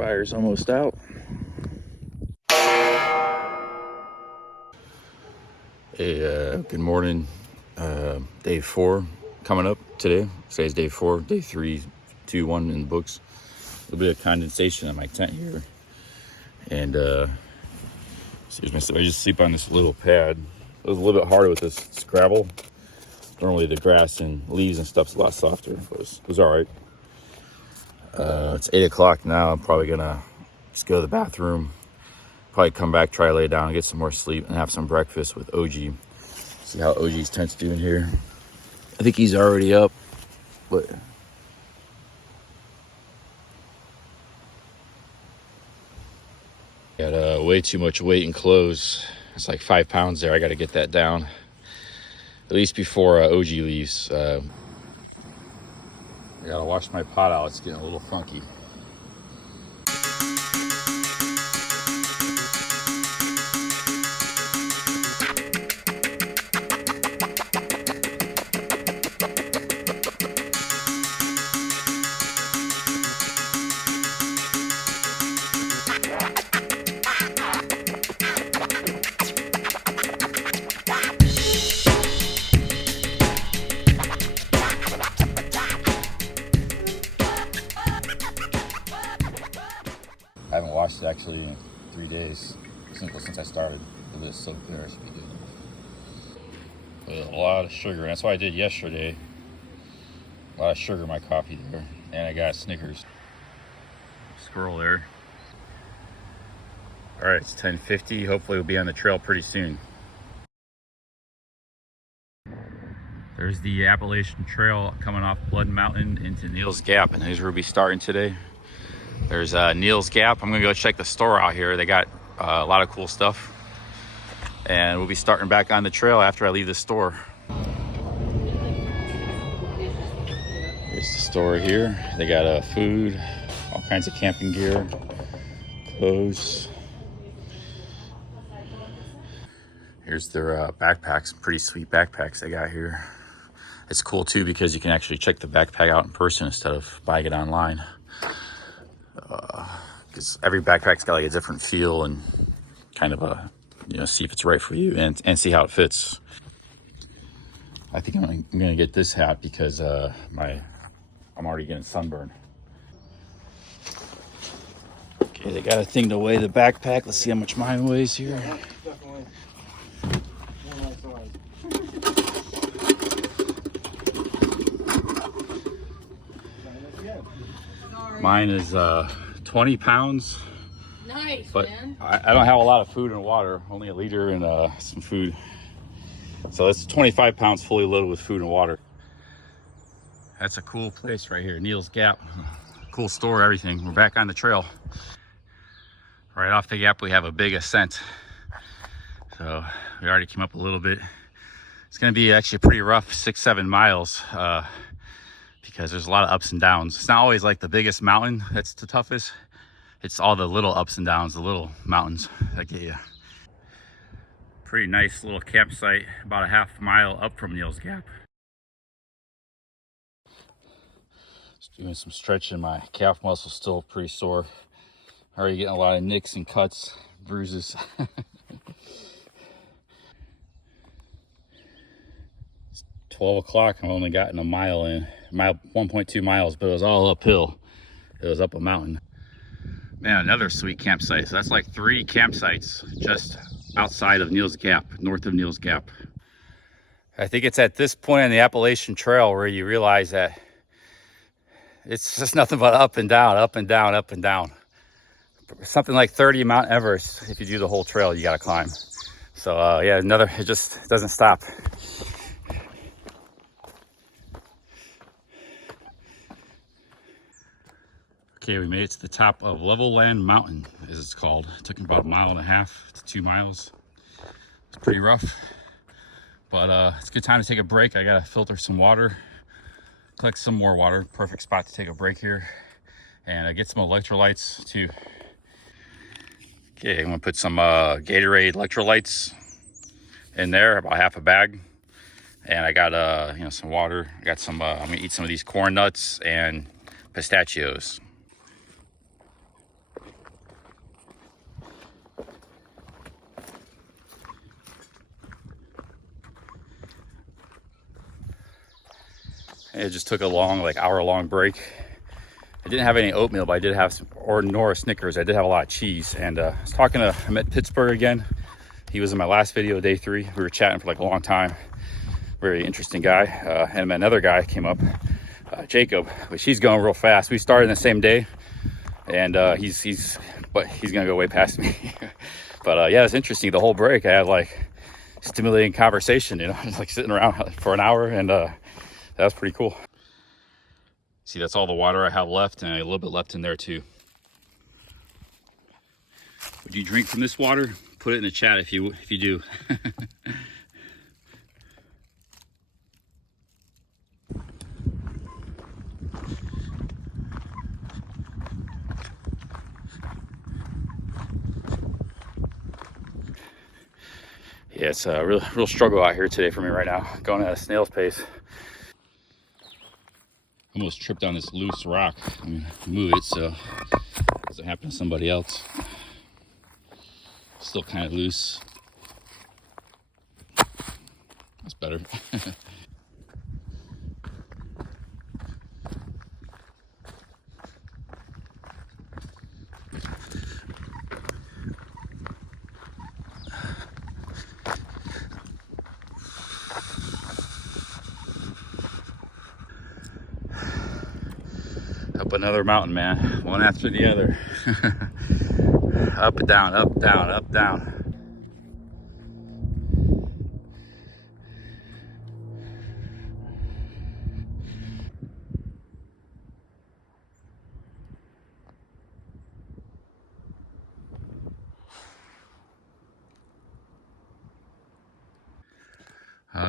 Fire's almost out. Hey, good morning. Day 4 coming up today. Today's day 4, day 3, 2, 1 in the books. A little bit of condensation in my tent here. And excuse myself, I just sleep on this little pad. It was a little bit harder with this gravel. Normally the grass and leaves and stuff's a lot softer, but it was all right. It's 8 o'clock now. I'm probably gonna just go to the bathroom, probably come back, try to lay down, get some more sleep, and have some breakfast with OG. See how OG's tent's doing here. I think he's already up, but got way too much weight in clothes. It's like 5 pounds there. I got to get that down, at least before OG leaves. I gotta wash my pot out. It's getting a little funky. I haven't washed it actually in 3 days since I started. A little bit of soap there should be good. With a lot of sugar. That's what I did yesterday. A lot of sugar in my coffee there, and I got Snickers. Squirrel there. All right, it's 10:50. Hopefully, we'll be on the trail pretty soon. There's the Appalachian Trail coming off Blood Mountain into Neels Gap, and here's where we'll be starting today. There's Neels Gap. I'm gonna go check the store out here. They got a lot of cool stuff. And we'll be starting back on the trail after I leave the store. Here's the store here. They got food, all kinds of camping gear, clothes. Here's their backpacks, pretty sweet backpacks they got here. It's cool too because you can actually check the backpack out in person instead of buying it online. Because every backpack's got like a different feel and kind of see if it's right for you and see how it fits. I think I'm gonna get this hat because I'm already getting sunburned. Okay, they got a thing to weigh the backpack. Let's see how much mine weighs here. Yeah, definitely. Mine is 20 pounds. Nice, but man. I don't have a lot of food and water, only a liter and some food. So that's 25 pounds fully loaded with food and water. That's a cool place right here, Neels Gap. Cool store, everything. We're back on the trail. Right off the gap, we have a big ascent. So we already came up a little bit. It's gonna be actually pretty rough, 6-7 miles, because there's a lot of ups and downs. It's not always like the biggest mountain that's the toughest. It's all the little ups and downs, the little mountains that get you. Pretty nice little campsite, about a half mile up from Neels Gap. Just doing some stretching. My calf muscle's still pretty sore. Already getting a lot of nicks and cuts, bruises. It's 12 o'clock. I've only gotten a mile in, 1.2 miles, but it was all uphill. It was up a mountain. Man, another sweet campsite. So that's like 3 campsites just outside of Neels Gap, north of Neels Gap. I think it's at this point on the Appalachian Trail where you realize that it's just nothing but up and down, up and down, up and down. Something like 30 Mount Everest. If you do the whole trail, you got to climb. So yeah, it just doesn't stop. Okay, we made it to the top of Level Land Mountain, as it's called. It took about 1.5 miles to 2 miles. It's pretty rough, but it's a good time to take a break. I gotta filter some water, collect some more water. Perfect spot to take a break here, and get some electrolytes too. Okay, I'm gonna put some Gatorade electrolytes in there, about half a bag. And I got some water. I got some, I'm gonna eat some of these corn nuts and pistachios. It just took a long, like hour-long break. I didn't have any oatmeal, but I did have some, or nor Snickers. I did have a lot of cheese. And I was talking to, I met Pittsburgh again. He was in my last video, day 3. We were chatting for like a long time. Very interesting guy. And another guy came up, Jacob, but he's going real fast. We started the same day, and he's gonna go way past me. But yeah, it's interesting. The whole break, I had like stimulating conversation, you know, just like sitting around for an hour, and that was pretty cool. See, that's all the water I have left, and a little bit left in there too. Would you drink from this water? Put it in the chat if you do. Yeah, it's a real struggle out here today for me right now, going at a snail's pace. Almost tripped on this loose rock. I'm gonna move it so it doesn't happen to somebody else. Still kind of loose. That's better. Up another mountain, man, one after the other. Up and down, up, down, up, down.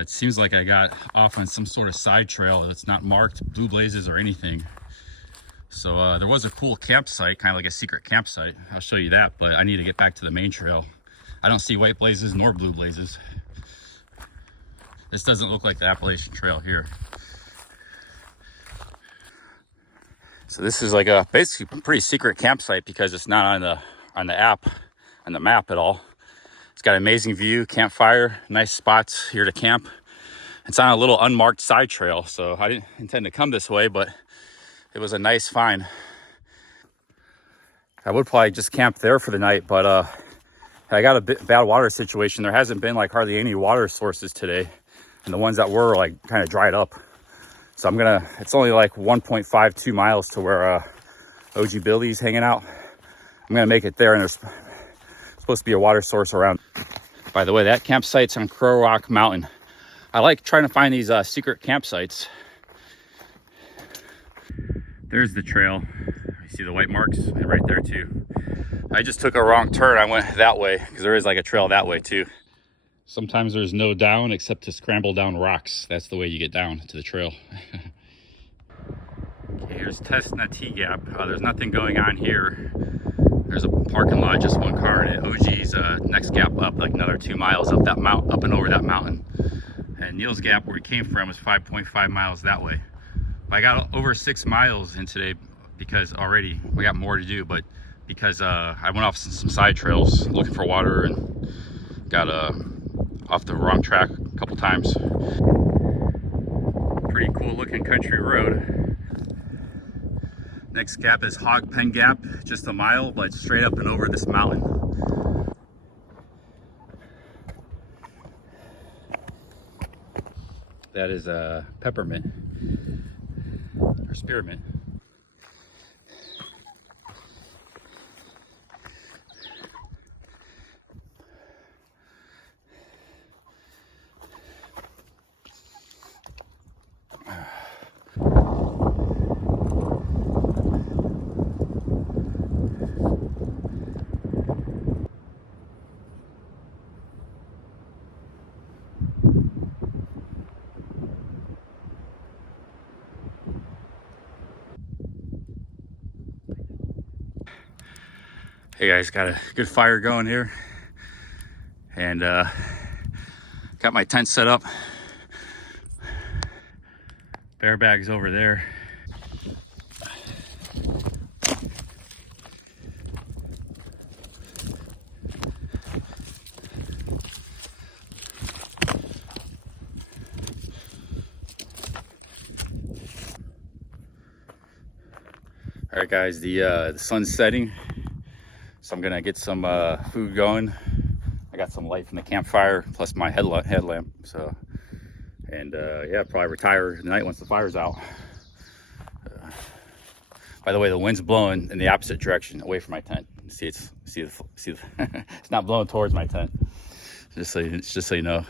It seems like I got off on some sort of side trail that's not marked, blue blazes or anything. So there was a cool campsite, kind of like a secret campsite. I'll show you that, but I need to get back to the main trail. I don't see white blazes nor blue blazes. This doesn't look like the Appalachian Trail here. So this is like a basically pretty secret campsite because it's not on the app, on the map at all. It's got an amazing view, campfire, nice spots here to camp. It's on a little unmarked side trail, so I didn't intend to come this way, but it was a nice find. I would probably just camp there for the night, but I got a bad water situation. There hasn't been like hardly any water sources today, and the ones that were like kind of dried up. So it's only like 1.52 miles to where OG Billy's hanging out. I'm gonna make it there, and there's supposed to be a water source around. By the way, that campsite's on Crow Rock Mountain. I like trying to find these secret campsites. There's the trail. You see the white marks right there too. I just took a wrong turn. I went that way because there is like a trail that way too. Sometimes there's no down except to scramble down rocks. That's the way you get down to the trail. Okay, here's Tesna T-Gap. There's nothing going on here. There's a parking lot, just one car in it. OG's next gap up, like another 2 miles up that mountain, up and over that mountain. And Neels Gap, where we came from, was 5.5 miles that way. I got over 6 miles in today because already we got more to do, but because I went off some side trails looking for water and got off the wrong track a couple times. Pretty cool looking country road. Next gap is Hog Pen Gap, just a mile, but straight up and over this mountain. That is a peppermint. Or spearmint. Hey guys, got a good fire going here, and got my tent set up. Bear bag's over there. guys, the sun's setting, so I'm gonna get some food going. I got some light from the campfire plus my headlamp. So, and yeah, probably retire tonight once the fire's out. By the way, the wind's blowing in the opposite direction, away from my tent. It's not blowing towards my tent. Just so you know.